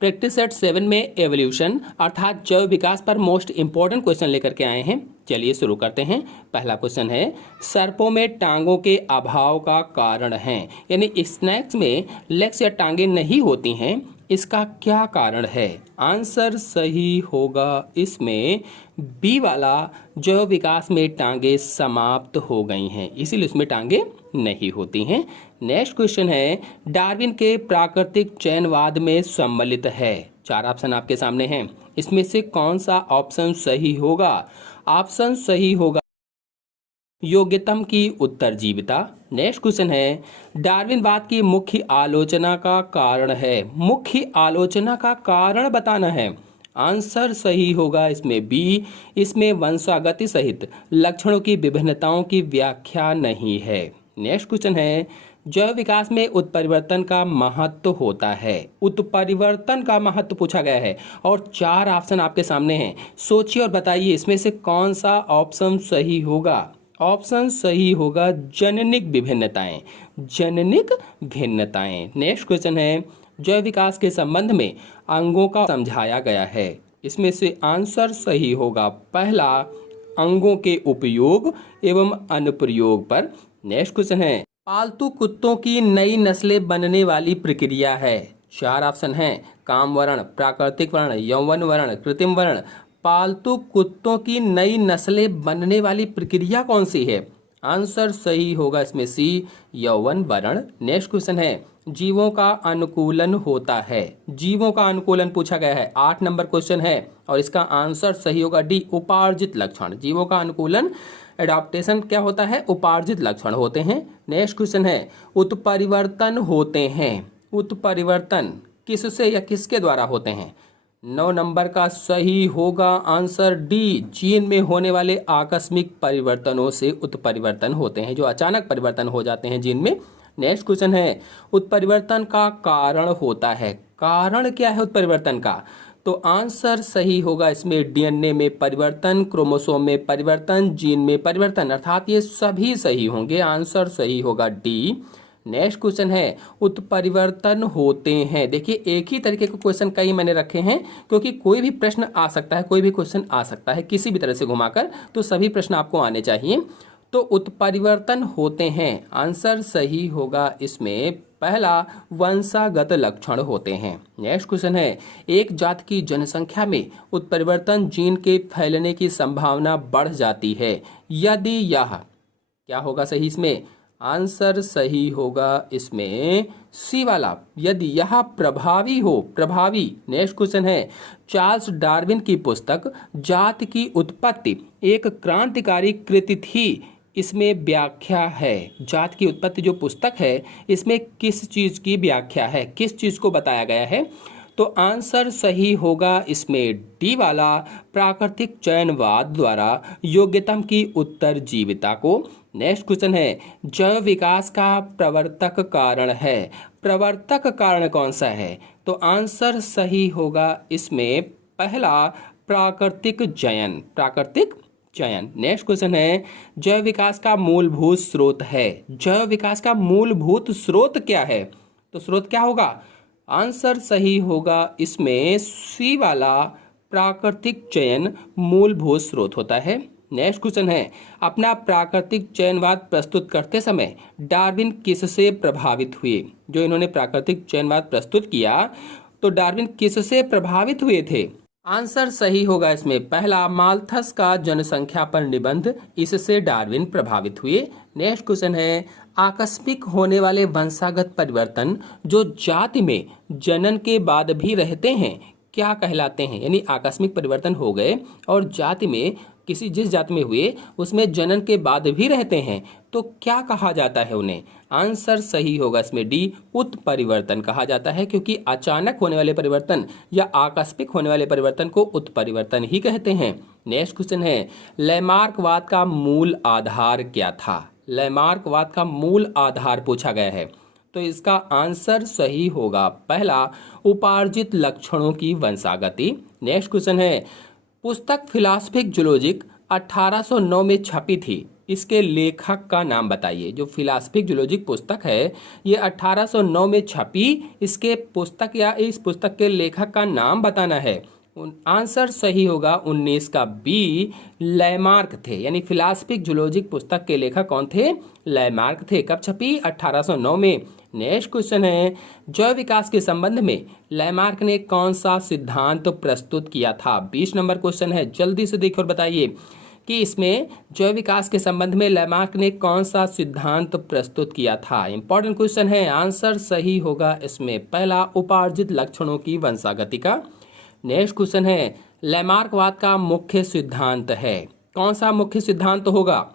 Practice set 7 में evolution अर्थात जैव विकास पर मोस्ट इंपॉर्टेंट क्वेश्चन लेकर के आए हैं। चलिए शुरू करते हैं। पहला क्वेश्चन है, सर्पों में टांगों के अभाव का कारण है, यानी स्नेक्स में लेग्स या टांगे नहीं होती हैं, इसका क्या कारण है? आंसर सही होगा इसमें बी वाला, जैव विकास में टांगे समाप्त हो गई हैं, इसीलिए उसमें टांगे नहीं होती हैं। नेक्स्ट क्वेश्चन है, डार्विन के प्राकृतिक चयनवाद में सम्मिलित है। 4 ऑप्शन आपके सामने हैं, इसमें से कौन सा ऑप्शन सही होगा? ऑप्शन सही होगा योग्यतम की उत्तरजीविता। नेक्स्ट क्वेश्चन है, डार्विनवाद की मुख्य आलोचना का कारण है। मुख्य आलोचना का कारण बताना है। आंसर सही होगा इसमें बी, इसमें वंशागति सहित लक्षणों की विभिन्नताओं की व्याख्या नहीं है। नेक्स्ट क्वेश्चन है, जैव विकास में उत्परिवर्तन का महत्व होता है। उत्परिवर्तन का महत्व पूछा गया है और 4 ऑप्शन आपके सामने हैं। सोचिए और बताइए इसमें से कौन सा ऑप्शन सही होगा? ऑप्शन सही होगा जननिक विभिन्नताएं। जननिक भिन्नताएं। नेक्स्ट क्वेश्चन है, जैव विकास के संबंध में अंगों का समझाया गया है, इसमें से आंसर सही होगा पहला, अंगों के उपयोग एवं अनुप्रयोग पर। नेक्स्ट क्वेश्चन है, पालतू कुत्तों की नई नस्लें बनने वाली प्रक्रिया है। 4 ऑप्शन हैं, काम वर्ण, प्राकृतिक वर्ण, यौवन वर्ण, कृत्रिम वर्ण। पालतू कुत्तों की नई नस्लें बनने वाली प्रक्रिया कौन सी है? आंसर सही होगा इसमें सी, यौवन वर्ण। नेक्स्ट क्वेश्चन है, जीवों का अनुकूलन होता है। जीवों का अनुकूलन पूछा गया है, 8 नंबर क्वेश्चन है और इसका आंसर सही होगा डी, उपार्जित लक्षण। जीवों का अनुकूलन एडाप्टेशन क्या होता है? उपार्जित लक्षण होते हैं। नेक्स्ट क्वेश्चन है, उत्परिवर्तन होते हैं। उत्परिवर्तन किससे या किसके द्वारा होते हैं? 9 नंबर का सही होगा आंसर डी, जीन में होने वाले आकस्मिक परिवर्तनों से उत्परिवर्तन होते हैं, जो अचानक परिवर्तन हो जाते हैं जीन में। नेक्स्ट क्वेश्चन है, उत्परिवर्तन का कारण होता है। कारण क्या है उत्परिवर्तन का? तो आंसर सही होगा इसमें डीएनए में परिवर्तन, क्रोमोसोम में परिवर्तन, जीन में परिवर्तन, अर्थात ये सभी सही होंगे। आंसर सही होगा डी। नेक्स्ट क्वेश्चन है, उत्परिवर्तन होते हैं। देखिए एक ही तरीके के क्वेश्चन कई मैंने रखे हैं, क्योंकि कोई भी प्रश्न आ सकता है, कोई भी क्वेश्चन आ सकता है किसी भी तरह से घुमाकर, तो सभी प्रश्न आपको आने चाहिए। तो उत्परिवर्तन होते हैं, आंसर सही होगा इसमें पहला, वंशागत लक्षण होते हैं। नेक्स्ट क्वेश्चन है, एक जात की जनसंख्या में उत्परिवर्तन जीन के फैलने की संभावना बढ़ जाती है यदि यह, क्या होगा सही इसमें? आंसर सही होगा इसमें सी वाला, यदि यह प्रभावी हो, प्रभावी। नेक्स्ट क्वेश्चन है, चार्ल्स डार्विन की पुस्तक जात की उत्पत्ति एक क्रांतिकारी कृति थी, इसमें व्याख्या है। जात की उत्पत्ति जो पुस्तक है, इसमें किस चीज की व्याख्या है, किस चीज को बताया गया है? तो आंसर सही होगा इसमें डी वाला, प्राकृतिक चयनवाद द्वारा योग्यतम की उत्तरजीविता को। नेक्स्ट क्वेश्चन है, जैव विकास का प्रवर्तक कारण है। प्रवर्तक कारण कौन सा है? तो आंसर सही होगा इसमें पहला, प्राकृतिक चयन। प्राकृतिक चयन। नेक्स्ट क्वेश्चन है, जैव विकास का मूलभूत स्रोत है। जैव विकास का मूलभूत स्रोत क्या है? तो स्रोत क्या होगा? आंसर सही होगा इसमें सी वाला, प्राकृतिक चयन मूलभूत स्रोत होता है। नेक्स्ट क्वेश्चन है, अपना प्राकृतिक चयनवाद प्रस्तुत करते समय डार्विन किससे प्रभावित हुए? जो इन्होंने प्राकृतिक चयनवाद प्रस्तुत किया, तो डार्विन किससे प्रभावित हुए थे? आंसर सही होगा इसमें पहला, माल्थस का जनसंख्या पर निबंध, इससे डार्विन प्रभावित हुए। नेक्स्ट क्वेश्चन है, आकस्मिक होने वाले वंशागत परिवर्तन जो जाति में जनन के बाद भी रहते हैं क्या कहलाते हैं? यानी आकस्मिक परिवर्तन हो गए और जाति में किसी जिस जाति में हुए उसमें जनन के बाद भी रहते हैं, तो क्या कहा जाता है उन्हें? आंसर सही होगा इसमें डी, उत्परिवर्तन कहा जाता है, क्योंकि अचानक होने वाले परिवर्तन या आकस्मिक होने वाले परिवर्तन को उत्परिवर्तन ही कहते हैं। नेक्स्ट क्वेश्चन है, लैमार्कवाद का मूल आधार क्या था? लैमार्कवाद का मूल आधार पूछा गया है, तो इसका आंसर सही होगा पहला, उपार्जित लक्षणों की वंशागति। नेक्स्ट क्वेश्चन है, पुस्तक फिलॉसफिक जूलॉजिक 1809 में छपी थी, इसके लेखक का नाम बताइए। जो फिलॉसफिक जूलॉजिक पुस्तक है ये 1809 में छपी। इसके पुस्तक या इस पुस्तक के लेखक का नाम बताना है। आंसर सही होगा 19 का बी, लैमार्क थे। यानी फिलॉसफिक जूलॉजिक पुस्तक के लेखक कौन थे? लैमार्क थे। कब छपी? 1809 में। नेक्स्ट क्वेश्चन है, जैव विकास के संबंध में लैमार्क ने कौन सा सिद्धांत प्रस्तुत किया था? 20 नंबर क्वेश्चन है, जल्दी से देखो और बताइए कि इसमें जैव विकास के संबंध में लैमार्क ने कौन सा सिद्धांत प्रस्तुत किया था? इंपॉर्टेंट क्वेश्चन है। आंसर सही होगा इसमें पहला, उपार्जित लक्षणों की वंशागति का। नेक्स्ट क्वेश्चन है, लैमार्कवाद का मुख्य सिद्धांत है। कौन सा मुख्य सिद्धांत होगा?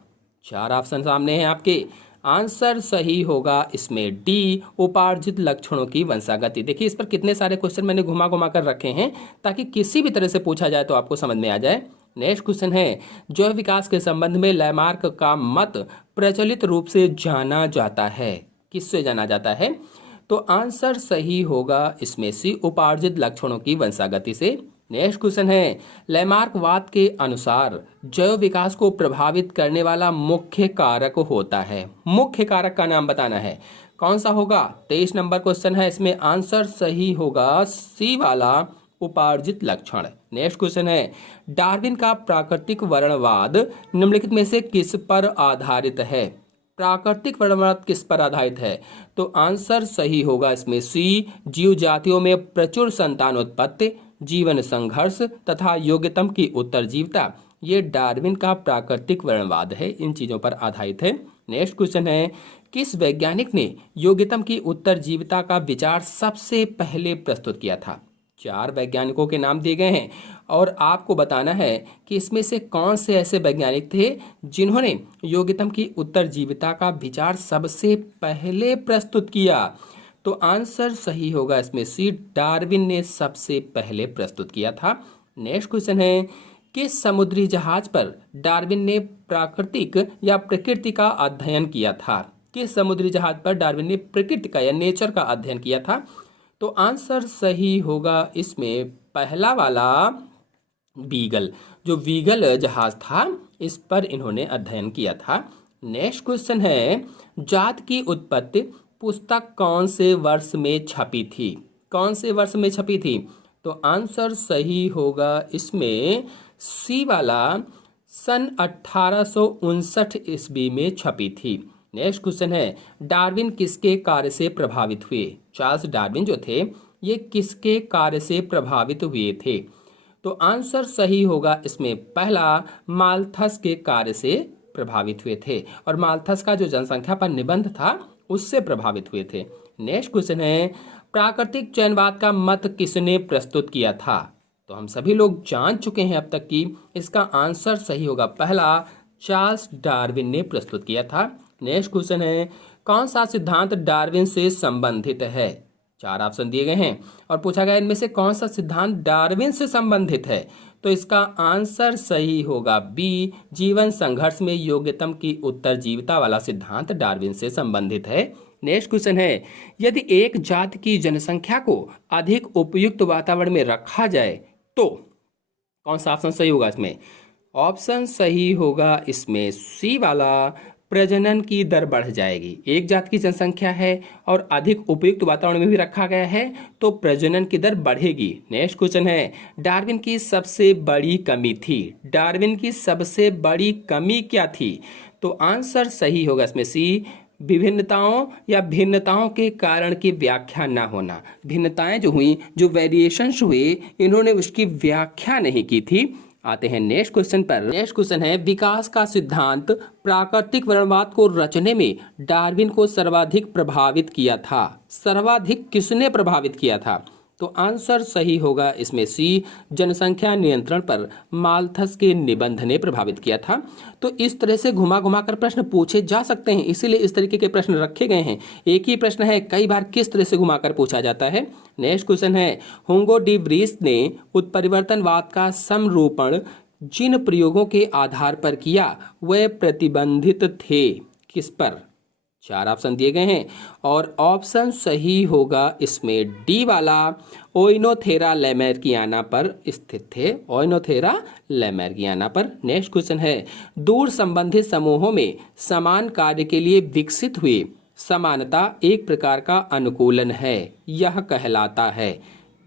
4 ऑप्शन सामने हैं आपके। आंसर सही होगा इसमें डी, उपार्जित लक्षणों की वंशागति। देखिए इस पर कितने सारे क्वेश्चन मैंने घुमा घुमा कर रखे हैं ताकि किसी भी तरह से पूछा जाए तो आपको समझ में आ जाए। नेक्स्ट क्वेश्चन है, जैव विकास के संबंध में लैमार्क का मत प्रचलित रूप से जाना जाता है। किससे जाना जाता है? तो आंसर सही होगा इसमें सी, उपार्जित लक्षणों की वंशागति से। नेक्स्ट क्वेश्चन है, लैमार्कवाद के अनुसार जैव विकास को प्रभावित करने वाला मुख्य कारक होता है। मुख्य कारक का नाम बताना है। कौन सा होगा? 23 नंबर क्वेश्चन है। इसमें आंसर सही होगा सी वाला, उपार्जित लक्षण। नेक्स्ट क्वेश्चन है, डार्विन का प्राकृतिक वर्णवाद निम्नलिखित में से किस पर आधारित है? प्राकृतिक वर्णवाद किस पर आधारित है? तो आंसर सही होगा इसमें सी, जीव जातियों में प्रचुर संतानोत्पत्ति, जीवन संघर्ष तथा योग्यतम की उत्तरजीविता। ये डार्विन का प्राकृतिक वर्णवाद है, इन चीजों पर आधारित है। नेक्स्ट क्वेश्चन है, किस वैज्ञानिक ने योग्यतम की उत्तरजीविता का विचार सबसे पहले प्रस्तुत किया था? 4 वैज्ञानिकों के नाम दिए गए हैं और आपको बताना है कि इसमें से कौन से ऐसे वैज्ञानिक थे जिन्होंने योग्यतम की उत्तरजीविता का विचार सबसे पहले प्रस्तुत किया। तो आंसर सही होगा इसमें सी, डार्विन ने सबसे पहले प्रस्तुत किया था। नेक्स्ट क्वेश्चन है, किस समुद्री जहाज पर डार्विन ने प्राकृतिक या प्रकृति का अध्ययन किया था? किस समुद्री जहाज पर डार्विन ने प्रकृति का या नेचर का अध्ययन किया था? तो आंसर सही होगा इसमें पहला वाला, बीगल। जो बीगल जहाज था इस पर इन्होंने अध्ययन किया था। नेक्स्ट क्वेश्चन है, जात की उत्पत्ति पुस्तक कौन से वर्ष में छपी थी? कौन से वर्ष में छपी थी? तो आंसर सही होगा इसमें सी वाला, सन 1859 ईस्वी में छपी थी। नेक्स्ट क्वेश्चन है, डार्विन किसके कार्य से प्रभावित हुए? चार्ल्स डार्विन जो थे ये किसके कार्य से प्रभावित हुए थे? तो आंसर सही होगा इसमें पहला, माल्थस के कार्य से प्रभावित हुए थे और माल्थस का जो जनसंख्या पर निबंध था उससे प्रभावित हुए थे। नेक्स्ट क्वेश्चन है, प्राकृतिक चयनवाद का मत किसने प्रस्तुत किया था? तो हम सभी लोग जान चुके हैं अब तक कि इसका आंसर सही होगा पहला, चार्ल्स डार्विन ने प्रस्तुत किया था। नेक्स्ट क्वेश्चन है, कौन सा सिद्धांत डार्विन से संबंधित है? 4 ऑप्शन दिए गए हैं और पूछा गया इनमें से कौन सा सिद्धांत डार्विन से संबंधित है? तो इसका आंसर सही होगा बी, जीवन संघर्ष में योग्यतम की उत्तरजीविता वाला सिद्धांत डार्विन से संबंधित है। नेक्स्ट क्वेश्चन है, यदि एक जाति की जनसंख्या को अधिक उपयुक्त वातावरण में रखा जाए तो कौन सा ऑप्शन सही होगा इसमें? ऑप्शन सही होगा इसमें सी वाला, प्रजनन की दर बढ़ जाएगी। एक जात की जनसंख्या है और अधिक उपयुक्त वातावरण में भी रखा गया है तो प्रजनन की दर बढ़ेगी। नेक्स्ट क्वेश्चन है, डार्विन की सबसे बड़ी कमी थी। डार्विन की सबसे बड़ी कमी क्या थी? तो आंसर सही होगा इसमें सी, विभिन्नताओं या भिन्नताओं के कारण की व्याख्या ना होना। भिन्नताएं जो हुई, जो वेरिएशंस हुए, इन्होंने उसकी व्याख्या नहीं की थी। आते हैं नेक्स्ट क्वेश्चन पर। नेक्स्ट क्वेश्चन है, विकास का सिद्धांत प्राकृतिक वर्णवाद को रचने में डार्विन को सर्वाधिक प्रभावित किया था। सर्वाधिक किसने प्रभावित किया था? तो आंसर सही होगा इसमें सी, जनसंख्या नियंत्रण पर माल्थस के निबंध ने प्रभावित किया था। तो इस तरह से घुमा घुमा कर प्रश्न पूछे जा सकते हैं, इसीलिए इस तरीके के प्रश्न रखे गए हैं। एक ही प्रश्न है, कई बार किस तरह से घुमा कर पूछा जाता है। नेक्स्ट क्वेश्चन है, हुगो डी व्रीस ने उत्परिवर्तनवाद का समरूपण जिन प्रयोगों के आधार पर किया वह प्रतिबंधित थे। किस पर? 4 ऑप्शन दिए गए हैं और ऑप्शन सही होगा इसमें डी वाला, ओइनोथेरा लैमेर्कियाना पर स्थित थे। ओइनोथेरा लैमेर्कियाना पर। नेक्स्ट क्वेश्चन है, दूर संबंधित समूहों में समान कार्य के लिए विकसित हुई समानता एक प्रकार का अनुकूलन है, यह कहलाता है।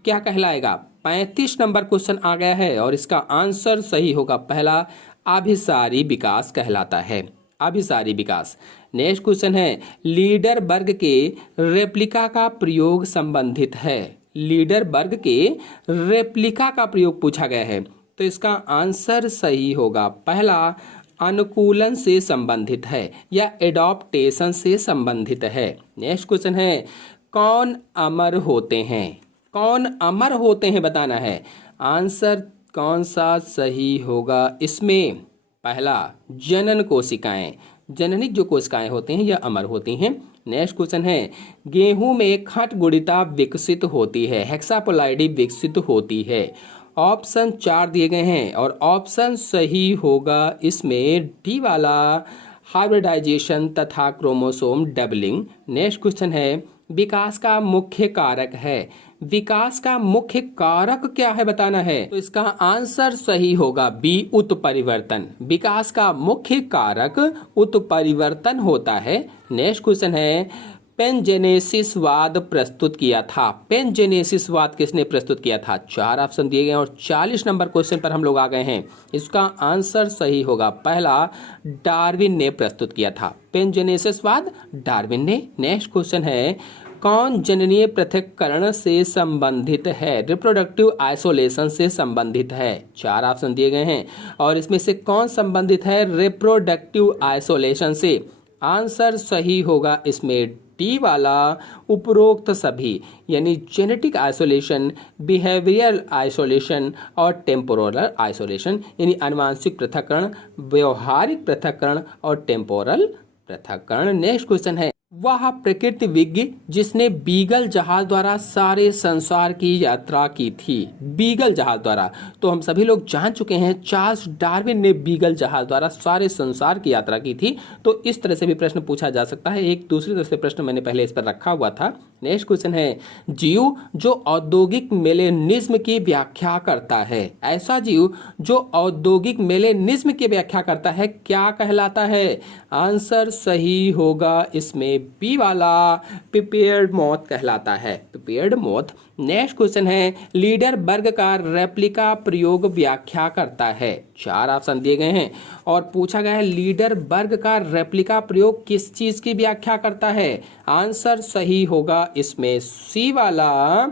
क्या कहलाएगा? 35 नंबर क्वेश्चन आ गया है और इसका आंसर सही होगा पहला, अभिसारी विकास कहलाता है। अभिसारी विकास। नेक्स्ट क्वेश्चन है, लीडर वर्ग के रेप्लिका का प्रयोग संबंधित है। लीडर वर्ग के रेप्लिका का प्रयोग पूछा गया है, तो इसका आंसर सही होगा पहला, अनुकूलन से संबंधित है या एडॉप्टेशन से संबंधित है। नेक्स्ट क्वेश्चन है, कौन अमर होते हैं? कौन अमर होते हैं बताना है। आंसर कौन सा सही होगा इसमें? पहला, जनन कोशिकाएं। जननिक जो कोशिकाएं होते हैं यह अमर होती हैं। नेक्स्ट क्वेश्चन है, गेहूं में खट गुणिता विकसित होती है, हेक्सापोलाइडी विकसित होती है। ऑप्शन 4 दिए गए हैं और ऑप्शन सही होगा इसमें डी वाला, हाइब्रिडाइजेशन तथा क्रोमोसोम डबलिंग। नेक्स्ट क्वेश्चन है, विकास का मुख्य कारक है। विकास का मुख्य कारक क्या है बताना है, तो इसका आंसर सही होगा बी, उत्परिवर्तन। विकास का मुख्य कारक उत्परिवर्तन होता है। नेक्स्ट क्वेश्चन है, पेनजेनेसिसवाद प्रस्तुत किया था। पेनजेनेसिसवाद किसने प्रस्तुत किया था? 4 ऑप्शन दिए गए और 40 नंबर क्वेश्चन पर हम लोग आ गए हैं। इसका आंसर सही होगा पहला, डार्विन ने प्रस्तुत किया था। पेनजेनेसिसवाद डार्विन ने। नेक्स्ट क्वेश्चन है, कौन जननीय पृथक्करण से संबंधित है? रिप्रोडक्टिव आइसोलेशन से संबंधित है। 4 ऑप्शन दिए गए हैं और इसमें से कौन संबंधित है रिप्रोडक्टिव आइसोलेशन से? आंसर सही होगा इसमें डी वाला, उपरोक्त सभी, यानी जेनेटिक आइसोलेशन, बिहेवियरल आइसोलेशन और टेम्पोरल आइसोलेशन, यानी आनुवांशिक पृथक्करण, व्यवहारिक पृथक्करण और टेम्पोरल पृथक्करण। नेक्स्ट क्वेश्चन है, वह प्रकृति विज्ञ जिसने बीगल जहाज द्वारा सारे संसार की यात्रा की थी। बीगल जहाज द्वारा तो हम सभी लोग जान चुके हैं, चार्ल्स डार्विन ने बीगल जहाज द्वारा सारे संसार की यात्रा की थी। तो इस तरह से भी प्रश्न पूछा जा सकता है। एक दूसरी तरह से प्रश्न मैंने पहले इस पर रखा हुआ था। नेक्स्ट क्वेश्चन है, जीव जो औद्योगिक मेलेनिज्म की व्याख्या करता है। ऐसा जीव जो औद्योगिक मेलेनिज्म की व्याख्या करता है क्या कहलाता है? आंसर सही होगा इसमें बी वाला, प्रिपेयर्ड मॉथ कहलाता है। Prepared moth. नेक्स्ट क्वेश्चन है, लीडर वर्ग का रेप्लिका प्रयोग व्याख्या करता है। 4 ऑप्शन दिए गए हैं और पूछा गया है लीडर वर्ग का रेप्लिका प्रयोग किस चीज की व्याख्या करता है? आंसर सही होगा इसमें सी वाला,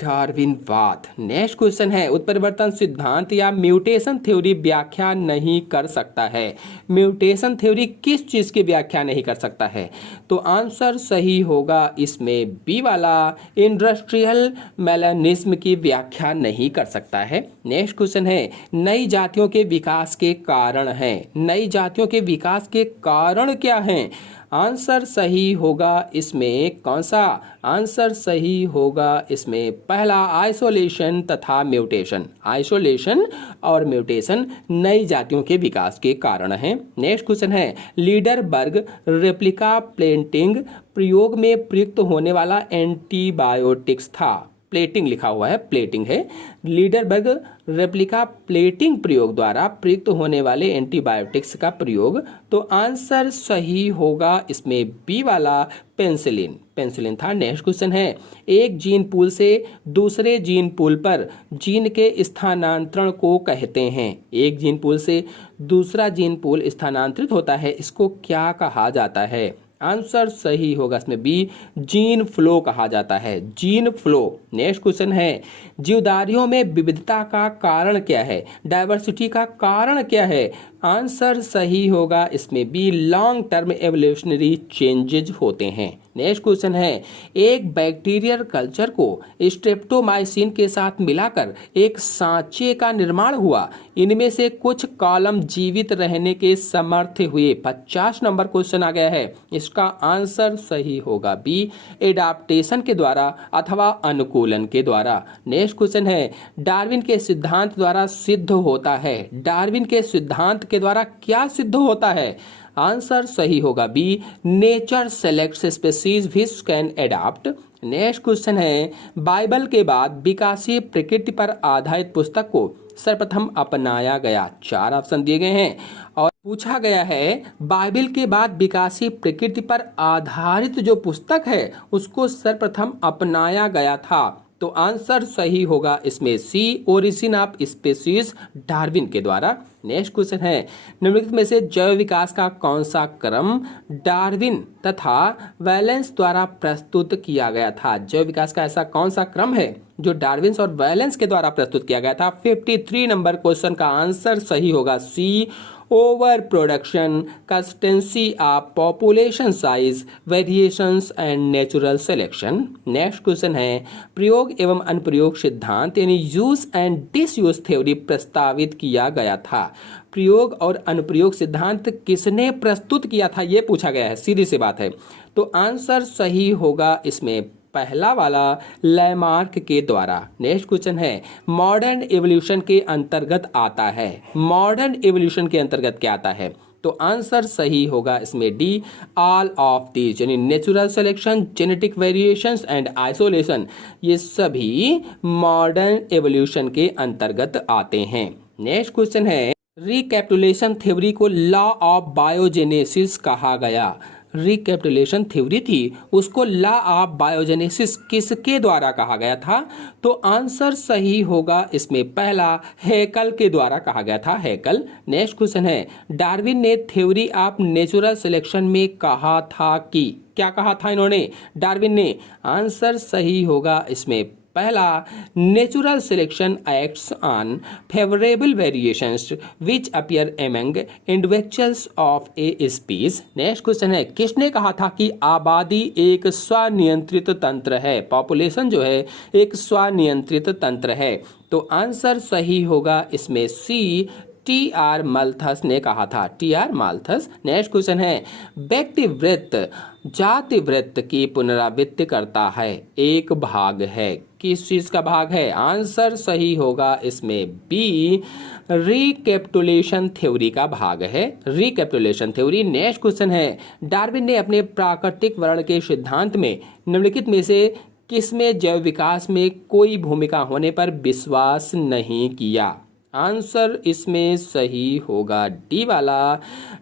डार्विनवाद। नेक्स्ट क्वेश्चन है, उत्परिवर्तन सिद्धांत या म्यूटेशन थ्योरी व्याख्या नहीं कर सकता है। म्यूटेशन थ्योरी किस चीज की व्याख्या नहीं कर सकता है? तो आंसर सही होगा इसमें बी वाला, इंडस्ट्रियल मेलेनिज्म की व्याख्या नहीं कर सकता है। नेक्स्ट क्वेश्चन है, नई जातियों के विकास के कारण है। नई जातियों के विकास के कारण क्या हैं? आंसर सही होगा इसमें कौन सा? आंसर सही होगा इसमें पहला, आइसोलेशन तथा म्यूटेशन। आइसोलेशन और म्यूटेशन नई जातियों के विकास के कारण हैं। नेक्स्ट क्वेश्चन है, लीडर वर्ग रेप्लिका प्लेटिंग प्रयोग में प्रयुक्त होने वाला एंटीबायोटिक्स था। प्लेटिंग लिखा हुआ है, प्लेटिंग है। लीडर वर्ग रेप्लिका प्लेटिंग प्रयोग द्वारा प्रयुक्त होने वाले एंटीबायोटिक्स का प्रयोग, तो आंसर सही होगा इसमें बी वाला, पेनिसिलिन। पेनिसिलिन था। नेक्स्ट क्वेश्चन है, एक जीन पूल से दूसरे जीन पूल पर जीन के स्थानांतरण को कहते हैं। एक जीन पूल से दूसरा जीन पूल स्थानांतरित होता है, इसको क्या कहा जाता है? आंसर सही होगा इसमें बी, जीन फ्लो कहा जाता है। Gene flow. नेक्स्ट क्वेश्चन है, जीवधारियों में विविधता का कारण क्या है? डाइवर्सिटी का कारण क्या है? आंसर सही होगा इसमें B, long term evolutionary changes होते हैं। नेक्स्ट क्वेश्चन है, एक बैक्टीरियल कल्चर को स्ट्रेप्टोमाइसिन के साथ मिलाकर एक सांचे का निर्माण हुआ। इनमें से कुछ कॉलम जीवित रहने के समर्थ हुए। 50 नंबर क्वेश्चन आ गया है। इसका आंसर सही होगा बी, एडाप्टेशन के द्वारा अथवा अनुकूलन के द्वारा। नेक्स्ट क्वेश्चन है, डार्विन के सिद्धांत द्वारा सिद्ध होता है। डार्विन के सिद्धांत के द्वारा क्या सिद्ध होता है? आंसर सही होगा B, nature selects species which can adapt. Next question है, बाइबल के बाद विकासीय प्रकृति पर आधारित पुस्तक को सर्वप्रथम अपनाया गया। 4 ऑप्शन दिए गए हैं और पूछा गया है बाइबल के बाद विकासीय प्रकृति पर आधारित जो पुस्तक है उसको सर्वप्रथम अपनाया गया था। तो आंसर सही होगा इसमें सी, ओरिजिन ऑफ स्पीशीज, डार्विन के द्वारा। नेक्स्ट क्वेश्चन है, निम्नलिखित में से जैव विकास का कौन सा क्रम डार्विन तथा वैलेंस द्वारा प्रस्तुत किया गया था। जैव विकास का ऐसा कौन सा क्रम है जो डार्विन और वैलेंस के द्वारा प्रस्तुत किया गया था। 53 नंबर क्वेश्चन का आंसर सही होगा C, over production, consistency of population size, variations and natural selection. Next question है, प्रयोग एवं अनुप्रयोग सिद्धांत यानी यूज एंड डिसयूज थ्योरी प्रस्तावित किया गया था। प्रयोग और अनुप्रयोग सिद्धांत किसने प्रस्तुत किया था ये पूछा गया है, सीधी सी बात है। तो आंसर सही होगा इसमें पहला वाला, लैमार्क के द्वारा। नेक्स्ट क्वेश्चन है, मॉडर्न एवोल्यूशन के अंतर्गत आता है। मॉडर्न एवोल्यूशन के अंतर्गत क्या आता है। तो आंसर सही होगा इसमें डी, ऑल ऑफ दीज यानी natural selection, genetic variations and isolation, ये सभी मॉडर्न एवोल्यूशन के अंतर्गत आते हैं। नेक्स्ट क्वेश्चन है, रिकैपिटुलेशन थ्योरी को लॉ ऑफ बायोजेनेसिस कहा गया। रिकैपिटुलेशन थ्योरी थी उसको लॉ ऑफ बायोजेनेसिस किसके द्वारा कहा गया था। तो आंसर सही होगा इसमें पहला, हैकल के द्वारा कहा गया था, हैकल। नेक्स्ट क्वेश्चन है, डार्विन ने थ्योरी ऑफ नेचुरल सिलेक्शन में कहा था कि, क्या कहा था इन्होंने, डार्विन ने। आंसर सही होगा इसमें पहला, natural selection acts on favourable variations which appear among individuals of a species. Next question है, किसने कहा था कि आबादी एक स्वनियंत्रित तंत्र है। पॉपुलेशन जो है एक स्वनियंत्रित तंत्र है। तो आंसर सही होगा इसमें सी, टी.आर. माल्थस ने कहा था, टी.आर. माल्थस। नेक्स्ट क्वेश्चन है, व्यक्ति वृत्त जाति वृत्त की पुनरावृत्ति करता है, एक भाग है। किस चीज का भाग है। आंसर सही होगा इसमें बी, रिकैपिटुलेशन थ्योरी का भाग है, रिकैपिटुलेशन थ्योरी। नेक्स्ट क्वेश्चन है, डार्विन ने अपने प्राकृतिक वर्ण के सिद्धांत में निम्नलिखित में से किसमें जैव विकास में कोई भूमिका होने पर विश्वास नहीं किया। आंसर इसमें सही होगा डी वाला,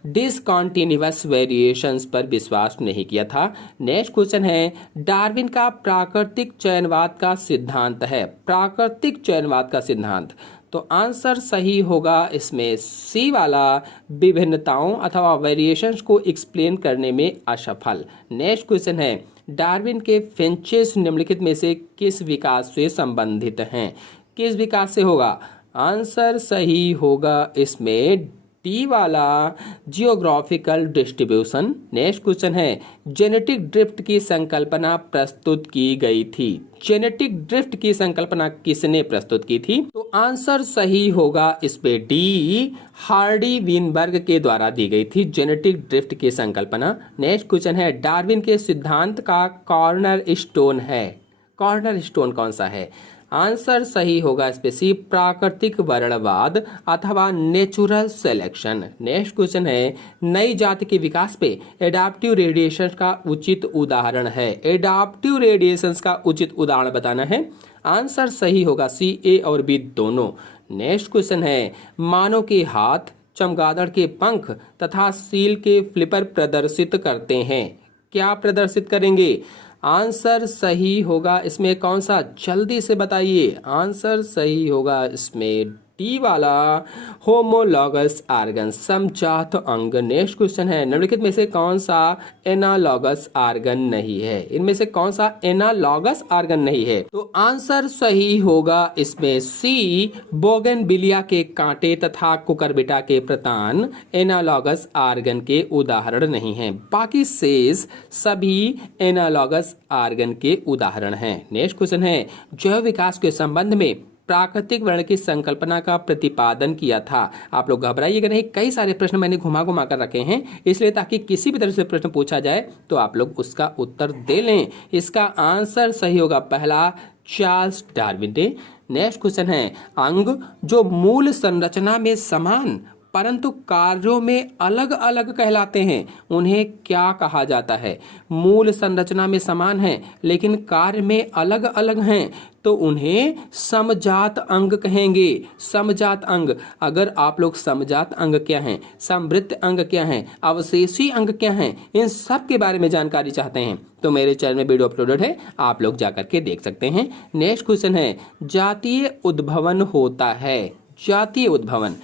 डिसकंटिन्यूअस वेरिएशंस पर विश्वास नहीं किया था। नेक्स्ट क्वेश्चन है, डार्विन का प्राकृतिक चयनवाद का सिद्धांत है, प्राकृतिक चयनवाद का सिद्धांत। तो आंसर सही होगा इसमें सी वाला, विभिन्नताओं अथवा वेरिएशंस को एक्सप्लेन करने में असफल। नेक्स्ट क्वेश्चन है, डार्विन के फिंचेस निम्नलिखित में से किस विकास से संबंधित हैं। किस विकास से होगा। आंसर सही होगा इसमें डी वाला, जियोग्राफिकल डिस्ट्रीब्यूशन। नेक्स्ट क्वेश्चन है, जेनेटिक ड्रिफ्ट की संकल्पना प्रस्तुत की गई थी। जेनेटिक ड्रिफ्ट की संकल्पना किसने प्रस्तुत की थी। तो आंसर सही होगा इसमें डी, हार्डी विनबर्ग के द्वारा दी गई थी जेनेटिक ड्रिफ्ट की संकल्पना। नेक्स्ट क्वेश्चन है, डार्विन के सिद्धांत का कॉर्नर स्टोन है। कॉर्नर स्टोन कौन सा है। आंसर सही होगा इसमें सी, प्राकृतिक वर्णवाद अथवा नेचुरल सिलेक्शन। नेक्स्ट क्वेश्चन है, नई जाति के विकास पे एडाप्टिव रेडिएशन का उचित उदाहरण है। एडाप्टिव रेडिएशन का उचित उदाहरण बताना है। आंसर सही होगा सी, ए और बी दोनों। नेक्स्ट क्वेश्चन है, मानव के हाथ, चमगादड़ के पंख तथा सील के फ्लिपर प्रदर्शित करते हैं। क्या प्रदर्शित करेंगे। आंसर सही होगा इसमें कौन सा, जल्दी से बताइए। आंसर सही होगा इसमें डी वाला, होमोलॉगस आर्गन, समजात अंग। नेक्स्ट क्वेश्चन है, निम्नलिखित में से कौन सा एनालॉगस आर्गन नहीं है। इनमें से कौन सा एनालॉगस आर्गन नहीं है। तो आंसर सही होगा इसमें सी, बोगनविलिया के कांटे तथा कुकुरबिटा के प्रतान एनालॉगस आर्गन के उदाहरण नहीं हैं। बाकी शेष सभी एनालॉगस आर्गन के उदाहरण हैं। नेक्स्ट क्वेश्चन है, जैव विकास के संबंध में प्राकृतिक वर्ण की संकल्पना का प्रतिपादन किया था। आप लोग घबराइएगा नहीं, कई सारे प्रश्न मैंने घुमा घुमा कर रखे हैं, इसलिए ताकि किसी भी तरह से प्रश्न पूछा जाए तो आप लोग उसका उत्तर दे लें। इसका आंसर सही होगा पहला, चार्ल्स डार्विन ने। नेक्स्ट क्वेश्चन है, अंग जो मूल संरचना में समान परंतु कार्यों में अलग अलग कहलाते हैं, उन्हें क्या कहा जाता है? मूल संरचना में समान हैं लेकिन कार्य में अलग अलग हैं तो उन्हें समजात अंग कहेंगे। समजात अंग। अगर आप लोग समजात अंग क्या हैं, समवृत्त अंग क्या हैं, अवशेषी अंग क्या हैं, इन सब के बारे में जानकारी चाहते हैं तो मेरे चैनल में वीडियो अपलोडेड है, आप लोग जाकर के देख सकते हैं। नेक्स्ट क्वेश्चन है, जातीय उद्भवन होता है। जातीय उद्भवन,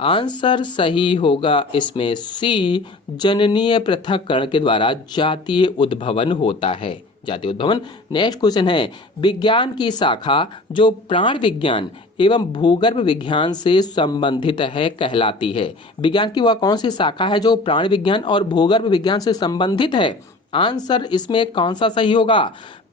आंसर सही होगा इसमें सी, जननीय पृथक्करण के द्वारा जातीय उद्भवन होता है। जातीय उद्भवन। नेक्स्ट क्वेश्चन है, विज्ञान की शाखा जो प्राण विज्ञान एवं भूगर्भ विज्ञान से संबंधित है कहलाती है। विज्ञान की वह कौन सी शाखा है जो प्राण विज्ञान और भूगर्भ विज्ञान से संबंधित है? आंसर इसमें कौन सा सही होगा?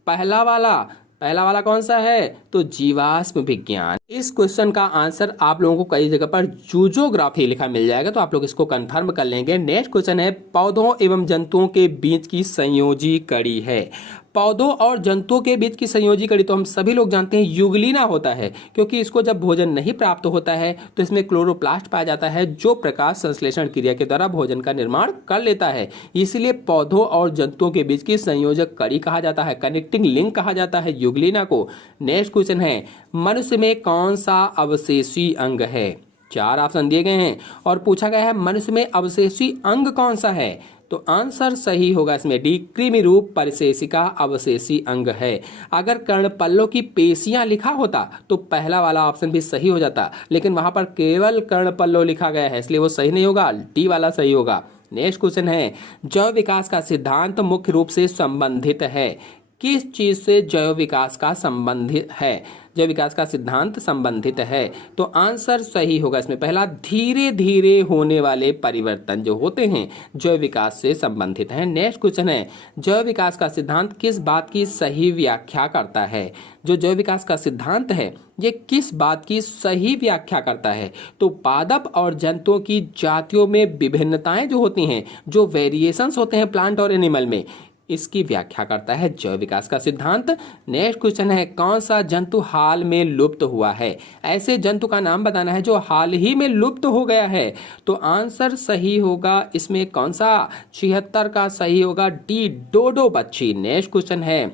पहला वाला कौन सा है? तो जीवाश्म विज्ञान। इस क्वेश्चन का आंसर आप लोगों को कई जगह पर जूजोग्राफी लिखा मिल जाएगा तो आप लोग इसको कंफर्म कर लेंगे। नेक्स्ट क्वेश्चन है, पौधों एवं जंतुओं के बीच की संयोजी कड़ी है। पौधों और जंतुओं के बीच की संयोजी कड़ी तो हम सभी लोग जानते हैं युगलीना होता है, क्योंकि इसको जब भोजन नहीं प्राप्त होता है तो इसमें क्लोरोप्लास्ट पाया जाता है जो प्रकाश संश्लेषण क्रिया के द्वारा भोजन का निर्माण कर लेता है। इसलिए पौधों और जंतुओं के बीच की संयोजक कड़ी कहा जाता है, कनेक्टिंग लिंक कहा जाता है युगलीना को। नेक्स्ट क्वेश्चन है, मनुष्य में कौन सा अवशेषी अंग है? 4 ऑप्शन दिए गए हैं और पूछा गया है मनुष्य में अवशेषी अंग कौन सा है? तो आंसर सही होगा इसमें डी, कृमि रूप परिशेषिका अवशेषी अंग है। अगर कर्णपल्लों की पेशियां लिखा होता तो पहला वाला ऑप्शन भी सही हो जाता, लेकिन वहां पर केवल कर्णपल्लों लिखा गया है इसलिए वो सही नहीं होगा, डी वाला सही होगा। नेक्स्ट क्वेश्चन है, जैव विकास का सिद्धांत मुख्य रूप से संबंधित है। किस चीज से जैव विकास का संबंधित है? जैव विकास का सिद्धांत संबंधित है तो आंसर सही होगा इसमें पहला, धीरे धीरे होने वाले परिवर्तन जो होते हैं जैव विकास से संबंधित हैं। नेक्स्ट क्वेश्चन है, जैव विकास का सिद्धांत किस बात की सही व्याख्या करता है? जो जैव विकास का सिद्धांत है ये किस बात की सही व्याख्या करता है? तो पादप और जंतुओं की जातियों में विभिन्नताएं जो होती हैं, जो वेरिएशंस होते हैं प्लांट और एनिमल में, इसकी व्याख्या करता है जैव विकास का सिद्धांत। नेक्स्ट क्वेश्चन है, कौन सा जंतु हाल में लुप्त हुआ है? ऐसे जंतु का नाम बताना है जो हाल ही में लुप्त हो गया है तो आंसर सही होगा इसमें कौन सा? 76 का सही होगा डी, डोडो पक्षी। नेक्स्ट क्वेश्चन है,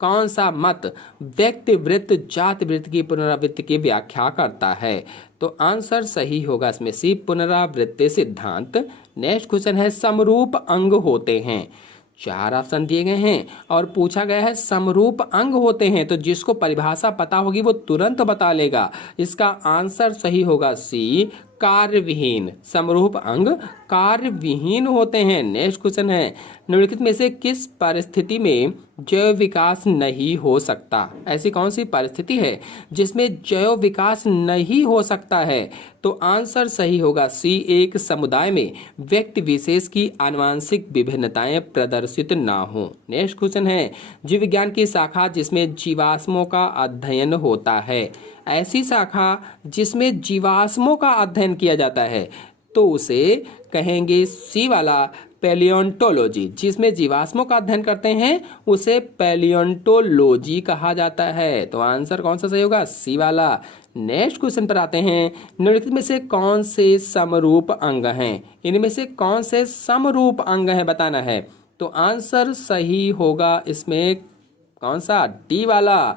कौन सा मत व्यक्ति वृत्त जाति वृत्त की पुनरावृत्ति की व्याख्या करता है? तो आंसर सही होगा इसमें सी, पुनरावृत्ति सिद्धांत। नेक्स्ट क्वेश्चन है, समरूप अंग होते हैं। 4 ऑप्शन दिए गए हैं और पूछा गया है समरूप अंग होते हैं तो जिसको परिभाषा पता होगी वो तुरंत बता लेगा। इसका आंसर सही होगा सी, कार्यविहीन। समरूप अंग कार्यविहीन होते हैं। नेक्स्ट क्वेश्चन है, निम्नलिखित में से किस परिस्थिति में जैव विकास नहीं हो सकता? ऐसी कौन सी परिस्थिति है जिसमें जैव विकास नहीं हो सकता है? तो आंसर सही होगा सी, एक समुदाय में व्यक्ति विशेष की आनुवंशिक विभिन्नताएं प्रदर्शित ना हो। नेक्स्ट क्वेश्चन है, जीव विज्ञान की शाखा जिसमें जीवाश्मों का अध्ययन होता है। ऐसी शाखा जिसमें जीवाश्मों का अध्ययन किया जाता है तो उसे कहेंगे सी वाला, पैलियोंटोलॉजी। जिसमें जीवाश्मों का अध्ययन करते हैं उसे पैलियोंटोलॉजी कहा जाता है तो आंसर कौन सा सही होगा? सी वाला। नेक्स्ट क्वेश्चन पर आते हैं, निम्नलिखित में से कौन से समरूप अंग हैं? इनमें से कौन से समरूप अंग हैं बताना है तो आंसर सही होगा इसमें कौन सा? डी वाला,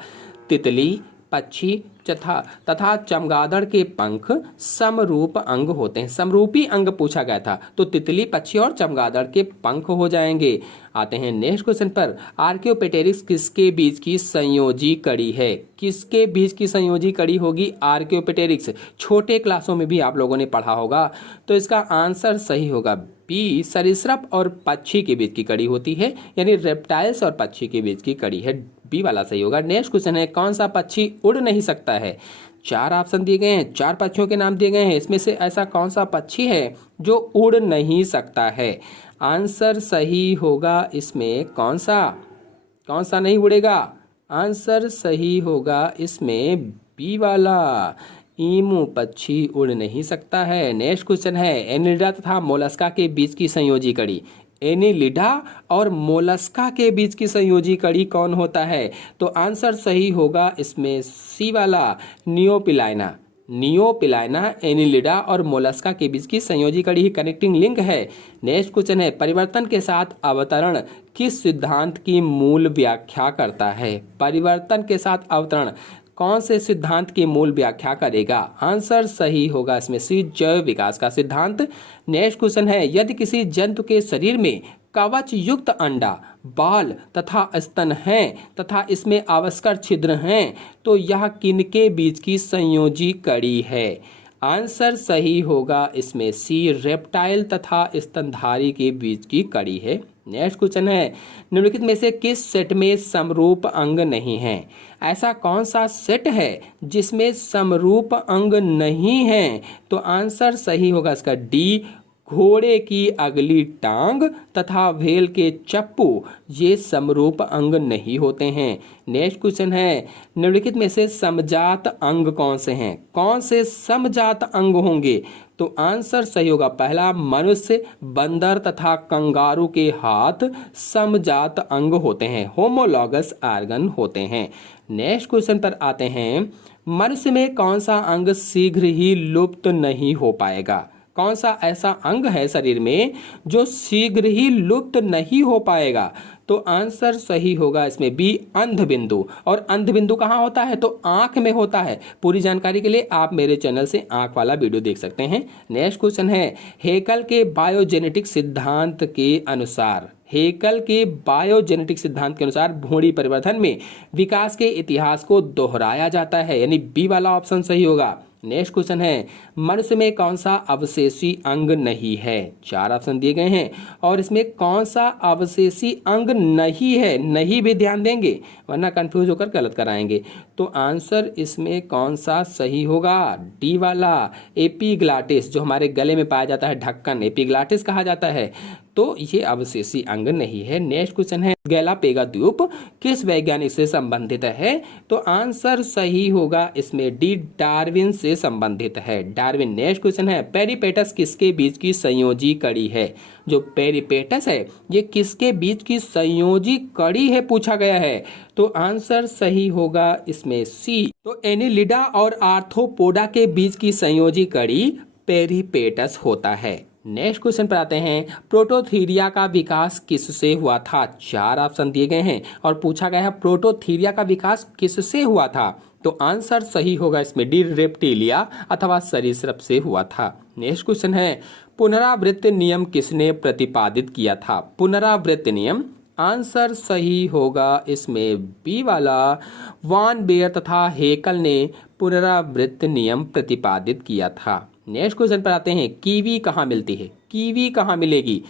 तितली, पक्षी तथा चमगादड़ के पंख समरूप अंग होते हैं। समरूपी अंग पूछा गया था तो तितली, पक्षी और चमगादड़ के पंख हो जाएंगे। आते हैं नेक्स्ट क्वेश्चन पर, आर्कियोपेटेरिक्स किसके बीच की संयोजी कड़ी है? किसके बीच की संयोजी कड़ी होगी आर्कियोपेटेरिक्स? छोटे क्लासों में भी आप लोगों ने पढ़ा होगा तो इसका आंसर सही होगा बी, सरीसृप और पक्षी के बीच की कड़ी होती है, यानी रेप्टाइल्स और पक्षी के बीच की कड़ी है, बी वाला सही होगा। नेक्स्ट क्वेश्चन है, कौन सा पक्षी उड़ नहीं सकता है? 4 ऑप्शन दिए गए हैं, 4 पक्षियों के नाम दिए गए हैं, इसमें से ऐसा कौन सा पक्षी है जो उड़ नहीं सकता है? आंसर सही होगा इसमें कौन सा नहीं उड़ेगा? आंसर सही होगा इसमें बी वाला, ईमू पक्षी उड़ नहीं सकता है। नेक्स्ट क्वेश्चन है, एनिलिडा तथा मोलस्का के बीच की संयोजी कड़ी। एनिलिडा और मोलस्का के बीच की संयोजी कड़ी कौन होता है? तो आंसर सही होगा इसमें सी वाला, नियोपिलाइना। नियोपिलाना, एनिलिडा और मोलस्का के बीच की संयोजी कड़ी ही कनेक्टिंग लिंक है। नेक्स्ट क्वेश्चन है, परिवर्तन के साथ अवतरण किस सिद्धांत की मूल व्याख्या करता है? परिवर्तन के साथ अवतरण कौन से सिद्धांत की मूल व्याख्या करेगा? आंसर सही होगा इसमें सी, जैव विकास का सिद्धांत। नेक्स्ट क्वेश्चन है, यदि किसी जंतु के शरीर में कवच युक्त अंडा, बाल तथा स्तन हैं तथा इसमें आविष्कार छिद्र हैं तो यह किनके बीच की संयोजी कड़ी है? आंसर सही होगा इसमें सी, रेप्टाइल तथा स्तनधारी के बीच की कड़ी है। नेक्स्ट क्वेश्चन है, निम्नलिखित में से किस सेट में समरूप अंग नहीं है? ऐसा कौन सा सेट है जिसमें समरूप अंग नहीं है? तो आंसर सही होगा इसका डी, घोड़े की अगली टांग तथा व्हेल के चप्पू, ये समरूप अंग नहीं होते हैं। नेक्स्ट क्वेश्चन है, निम्नलिखित में से समजात अंग कौन से हैं? कौन से समजात अंग होंगे? तो आंसर सही होगा पहला, मनुष्य, बंदर तथा कंगारू के हाथ समजात अंग होते हैं, होमोलॉगस ऑर्गन होते हैं। नेक्स्ट क्वेश्चन पर आते हैं, मनुष्य में कौन सा अंग शीघ्र ही लुप्त नहीं हो पाएगा? कौन सा ऐसा अंग है शरीर में जो शीघ्र ही लुप्त नहीं हो पाएगा? तो आंसर सही होगा इसमें बी, अंध बिंदु। और अंध बिंदु कहाँ होता है? तो आंख में होता है। पूरी जानकारी के लिए आप मेरे चैनल से आंख वाला वीडियो देख सकते हैं। नेक्स्ट क्वेश्चन है, हेकल के बायोजेनेटिक सिद्धांत के अनुसार, हेकल के बायोजेनेटिक सिद्धांत के अनुसार भ्रूणी परिवर्धन में विकास के इतिहास को दोहराया जाता है, यानी बी वाला ऑप्शन सही होगा। नेक्स्ट क्वेश्चन है, मनुष्य में कौन सा अवशेषी अंग नहीं है? 4 ऑप्शन दिए गए हैं और इसमें कौन सा अवशेषी अंग नहीं है, नहीं भी ध्यान देंगे वरना कंफ्यूज होकर गलत कराएंगे। तो आंसर इसमें कौन सा सही होगा? डी वाला, एपिग्लाटिस, जो हमारे गले में पाया जाता है ढक्कन, एपिग्लाटिस कहा जाता है, तो ये अवशेषी अंग नहीं है। नेक्स्ट क्वेश्चन है, गैलापेगा द्वीप किस वैज्ञानिक से संबंधित है? तो आंसर सही होगा इसमें डी, डार्विन से संबंधित है, डार्विन। नेक्स्ट क्वेश्चन है, पेरिपेटस किसके बीच की संयोजी कड़ी है? जो पेरिपेटस है ये किसके बीच की संयोजी कड़ी है पूछा गया है, तो आंसर सही होगा इसमें सी। तो एनिलिडा और आर्थ्रोपोडा के बीच की संयोजी कड़ी पेरिपेटस होता है। नेक्स्ट क्वेश्चन पर आते हैं, प्रोटोथीरिया का विकास किससे हुआ था? 4 ऑप्शन दिए गए हैं और पूछा गया है प्रोटोथीरिया का विकास किससे हुआ था? तो आंसर सही होगा इसमें डी, रेप्टिलिया अथवा सरीसृप से हुआ था। नेक्स्ट क्वेश्चन है, पुनरावृत्ति नियम किसने प्रतिपादित किया था? पुनरावृत्ति नियम, आंसर सही होगा इसमें बी वाला, वान बेयर तथा हेकल ने पुनरावृत्ति नियम प्रतिपादित किया था। नेक्स्ट क्वेश्चन पर आते हैं, कीवी कहाँ मिलती है? कीवी कहाँ मिलेगी?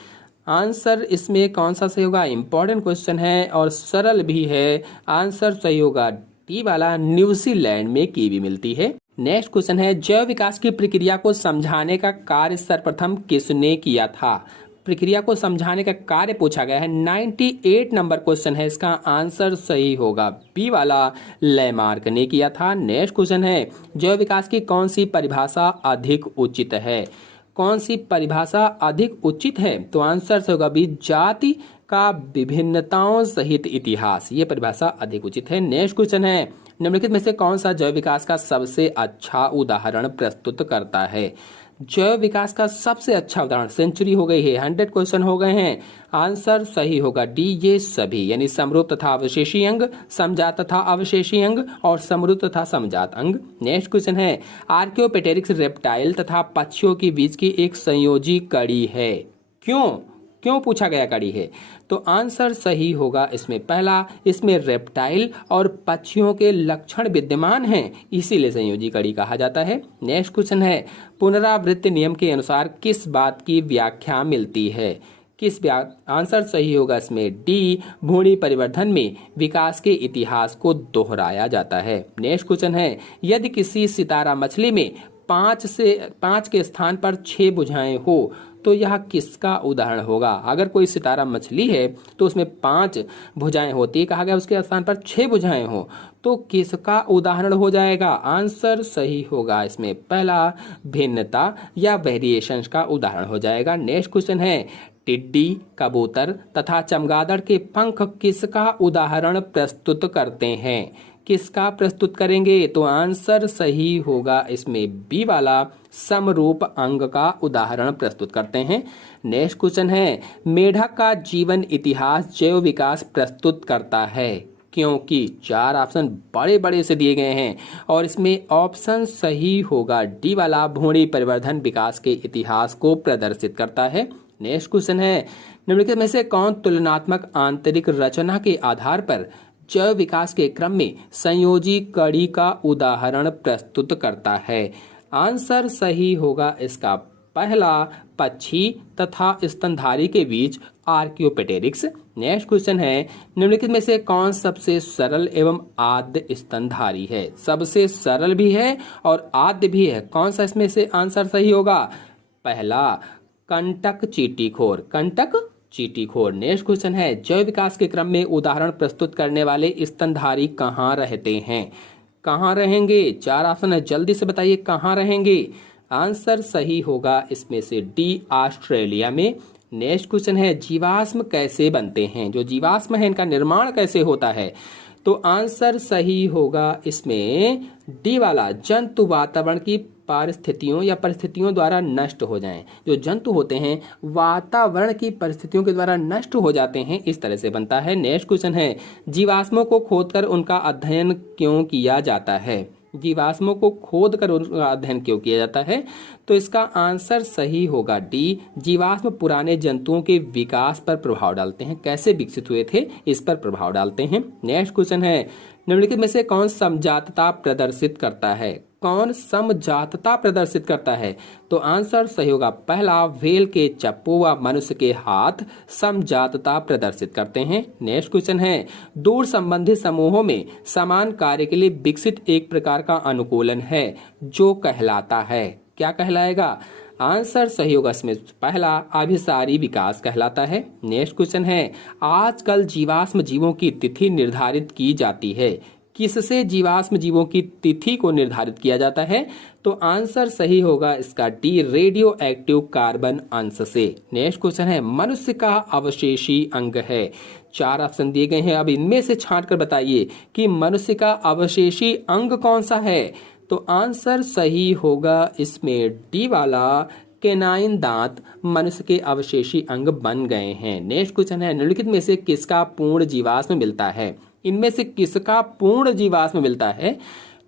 आंसर इसमें कौन सा सही होगा? इंपॉर्टेंट क्वेश्चन है और सरल भी है। आंसर सही होगा डी वाला, न्यूजीलैंड में कीवी मिलती है। नेक्स्ट क्वेश्चन है, जैव विकास की प्रक्रिया को समझाने का कार्य सर्वप्रथम किसने किया था? प्रक्रिया को समझाने का कार्य पूछा गया है, 98 नंबर क्वेश्चन है, इसका आंसर सही होगा बी वाला, लैमार्क ने किया था। नेक्स्ट क्वेश्चन है, जैव विकास की कौन सी परिभाषा अधिक उचित है? कौन सी परिभाषा अधिक उचित है? तो आंसर से होगा बी, जाति का विभिन्नताओं सहित इतिहास, ये परिभाषा अधिक उचित है। नेक्स्ट क्वेश्चन है, निम्नलिखित में से कौन सा जैव विकास का सबसे अच्छा उदाहरण प्रस्तुत करता है? जैव विकास का सबसे अच्छा उदाहरण, सेंचुरी हो गई है, 100 क्वेश्चन हो गए हैं, आंसर सही होगा डी, ये सभी, यानी समरूप तथा अवशेषी अंग, समजात तथा अवशेषी अंग और समरूप तथा समजात अंग। नेक्स्ट क्वेश्चन है, आर्कियोपेटेरिक्स रेप्टाइल तथा पक्षियों के बीच की एक संयोजी कड़ी है, क्यों पूछा गया कड़ी है? तो आंसर सही होगा इसमें पहला, इसमें रेप्टाइल और पक्षियों के लक्षण विद्यमान हैं, इसीलिए संयोजी कड़ी कहा जाता है। नेक्स्ट क्वेश्चन है, पुनरावृत्ति नियम के अनुसार किस बात की व्याख्या मिलती है? आंसर सही होगा इसमें डी, भ्रूणी परिवर्धन में विकास के इतिहास को दोहराया जाता है। नेक्स्ट क्वेश्चन है, यदि किसी सितारा मछली में 5 के स्थान पर 6 भुजाएं हो तो यह किसका उदाहरण होगा? अगर कोई सितारा मछली है तो उसमें 5 भुजाएं होती है, कहा गया उसके स्थान पर 6 भुजाएं हो तो किसका उदाहरण हो जाएगा? आंसर सही होगा इसमें पहला, भिन्नता या वेरिएशंस का उदाहरण हो जाएगा। नेक्स्ट क्वेश्चन है, टिड्डी, कबूतर तथा चमगादड़ के पंख किसका उदाहरण प्रस्तुत करते हैं? किसका प्रस्तुत करेंगे? तो आंसर सही होगा इसमें बी वाला, समरूप अंग का उदाहरण प्रस्तुत करते हैं। नेक्स्ट क्वेश्चन है, मेढक का जीवन इतिहास जैव विकास प्रस्तुत करता है, क्योंकि 4 ऑप्शन बड़े बड़े से दिए गए हैं और इसमें ऑप्शन सही होगा डी वाला, भ्रूणी परिवर्धन विकास के इतिहास को प्रदर्शित करता है। नेक्स्ट क्वेश्चन है, निम्नलिखित में से कौन तुलनात्मक आंतरिक रचना के आधार पर जैव विकास के क्रम में संयोजी कड़ी का उदाहरण प्रस्तुत करता है? आंसर सही होगा इसका पहला, पक्षी तथा स्तनधारी के बीच आर्कियोपेटेरिक्स। नेक्स्ट क्वेश्चन है, निम्नलिखित में से कौन सबसे सरल एवं आद्य स्तनधारी है? सबसे सरल भी है और आद्य भी है, कौन सा इसमें से आंसर सही होगा? पहला, कंटक चींटीखोर, कंटक चींटीखोर। नेक्स्ट क्वेश्चन है, जैव विकास के क्रम में उदाहरण प्रस्तुत करने वाले स्तनधारी कहाँ रहते हैं? कहाँ रहेंगे? 4 ऑप्शन है, जल्दी से बताइए कहाँ रहेंगे? आंसर सही होगा इसमें से डी, ऑस्ट्रेलिया में। नेक्स्ट क्वेश्चन है, जीवाश्म कैसे बनते हैं? जो जीवाश्म है इनका निर्माण कैसे होता है? तो आंसर सही होगा इसमें डी वाला, जंतु वातावरण की परिस्थितियों या परिस्थितियों द्वारा नष्ट हो जाएं। जो जंतु होते हैं वातावरण की परिस्थितियों के द्वारा नष्ट हो जाते हैं, इस तरह से बनता है। नेक्स्ट क्वेश्चन है, जीवाश्मों को खोदकर उनका अध्ययन क्यों किया जाता है? जीवाश्मों को खोदकर उनका अध्ययन क्यों किया जाता है? तो इसका आंसर सही होगा डी, जीवाश्म पुराने जंतुओं के विकास पर प्रभाव डालते हैं, कैसे विकसित हुए थे इस पर प्रभाव डालते हैं। नेक्स्ट क्वेश्चन है, निम्नलिखित में से कौन समजातता प्रदर्शित करता है? कौन समजातता प्रदर्शित करता है? तो आंसर सही होगा पहला, व्हेल के चप्पू व मनुष्य के हाथ समजातता प्रदर्शित करते हैं। नेक्स्ट क्वेश्चन है, दूर संबंधित समूहों में समान कार्य के लिए विकसित एक प्रकार का अनुकूलन है जो कहलाता है, क्या कहलाएगा? आंसर सही होगा इसमें पहला, अभिसारी विकास कहलाता है। नेक्स्ट क्वेश्चन है, आजकल जीवाश्म जीवों की तिथि निर्धारित की जाती है, किससे जीवाश्म जीवों की तिथि को निर्धारित किया जाता है? तो आंसर सही होगा इसका डी, रेडियो एक्टिव कार्बन अंश से। नेक्स्ट क्वेश्चन है, मनुष्य का अवशेषी अंग है। 4 ऑप्शन दिए गए हैं, अब इनमें से छांट कर बताइए कि मनुष्य का अवशेषी अंग कौन सा है? तो आंसर सही होगा इसमें डी वाला, केनाइन दांत मनुष्य के अवशेषी अंग बन गए हैं। नेक्स्ट क्वेश्चन है, निम्नलिखित में से किसका पूर्ण जीवाश्म मिलता है? इनमें से किसका पूर्ण जीवाश्म मिलता है?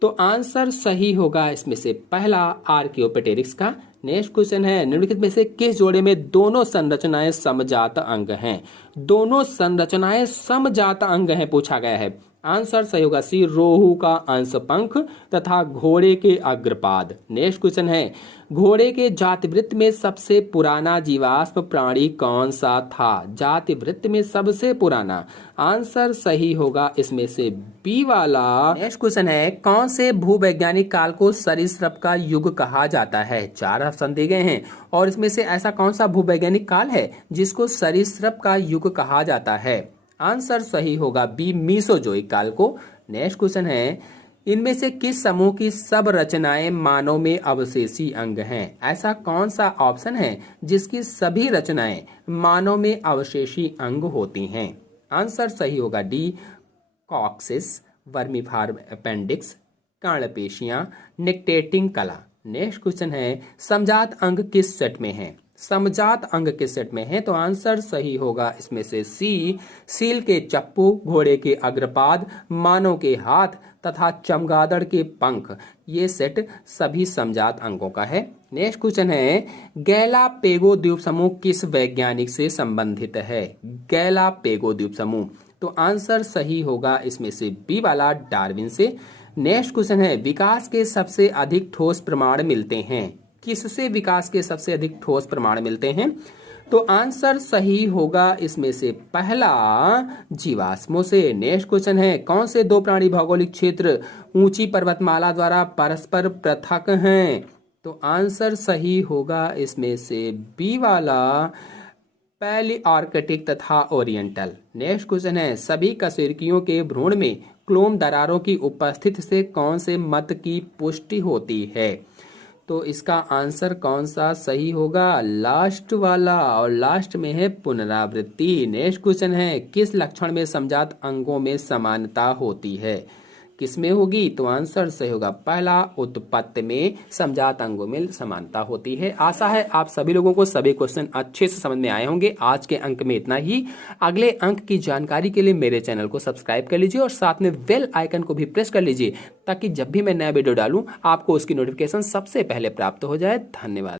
तो आंसर सही होगा इसमें से पहला, आर्कियोपेटेरिक्स का। नेक्स्ट क्वेश्चन है, निम्नलिखित में से किस जोड़े में दोनों संरचनाएं समजात अंग हैं? दोनों संरचनाएं समजात अंग हैं पूछा गया है। आंसर सही होगा सी, रोहू का अंश पंख तथा घोड़े के अग्रपाद। नेक्स्ट क्वेश्चन है, घोड़े के जातिवृत्त में सबसे पुराना जीवाश्म प्राणी कौन सा था? जातिवृत्त में सबसे पुराना, आंसर सही होगा इसमें से बी वाला। नेक्स्ट क्वेश्चन है, कौन से भूवैज्ञानिक काल को सरीसृप का युग कहा जाता है? 4 ऑप्शन दिए गए हैं और इसमें से ऐसा कौन सा भूवैज्ञानिक काल है जिसको सरीसृप का युग कहा जाता है? आंसर सही होगा बी, मीसोजोइक काल को। नेक्स्ट क्वेश्चन है, इनमें से किस समूह की सब रचनाएं मानव में अवशेषी अंग हैं? ऐसा कौन सा ऑप्शन है जिसकी सभी रचनाएं मानव में अवशेषी अंग होती हैं? आंसर सही होगा डी, कॉक्सिस, वर्मीफार्म अपेंडिक्स, कर्णपेशियां, निक्टेटिंग कला। नेक्स्ट क्वेश्चन है, समजात अंग किस सेट में है? समजात अंग के सेट में है, तो आंसर सही होगा इसमें से सी, सील के चप्पू, घोड़े के अग्रपाद, मानव के हाथ तथा चमगादड़ के पंख, ये सेट सभी समजात अंगों का है। नेक्स्ट क्वेश्चन है, गैलापेगो द्वीप समूह किस वैज्ञानिक से संबंधित है? गैलापेगो द्वीप समूह, तो आंसर सही होगा इसमें से बी वाला, डार्विन से। नेक्स्ट क्वेश्चन है, विकास के सबसे अधिक ठोस प्रमाण मिलते हैं? किससे विकास के सबसे अधिक ठोस प्रमाण मिलते हैं? तो आंसर सही होगा इसमें से पहला, जीवाश्मों से। नेक्स्ट क्वेश्चन है, कौन से 2 प्राणी भौगोलिक क्षेत्र ऊंची पर्वतमाला द्वारा परस्पर पृथक हैं? तो आंसर सही होगा इसमें से बी वाला, पैलिआर्कटिक तथा ओरिएंटल। नेक्स्ट क्वेश्चन है, सभी कशेरुकियों के भ्रूण में क्लोम दरारों की उपस्थिति से कौन से मत की पुष्टि होती है? तो इसका आंसर कौन सा सही होगा? लास्ट वाला, और लास्ट में है पुनरावृत्ति। नेक्स्ट क्वेश्चन है, किस लक्षण में समजात अंगों में समानता होती है? किसमें होगी? तो आंसर सही होगा पहला, उत्पत्ति में समजात अंगों में समानता होती है। आशा है आप सभी लोगों को सभी क्वेश्चन अच्छे से समझ में आए होंगे। आज के अंक में इतना ही। अगले अंक की जानकारी के लिए मेरे चैनल को सब्सक्राइब कर लीजिए और साथ में बेल आइकन को भी प्रेस कर लीजिए, ताकि जब भी मैं नया वीडियो डालूं आपको उसकी नोटिफिकेशन सबसे पहले प्राप्त हो जाए। धन्यवाद।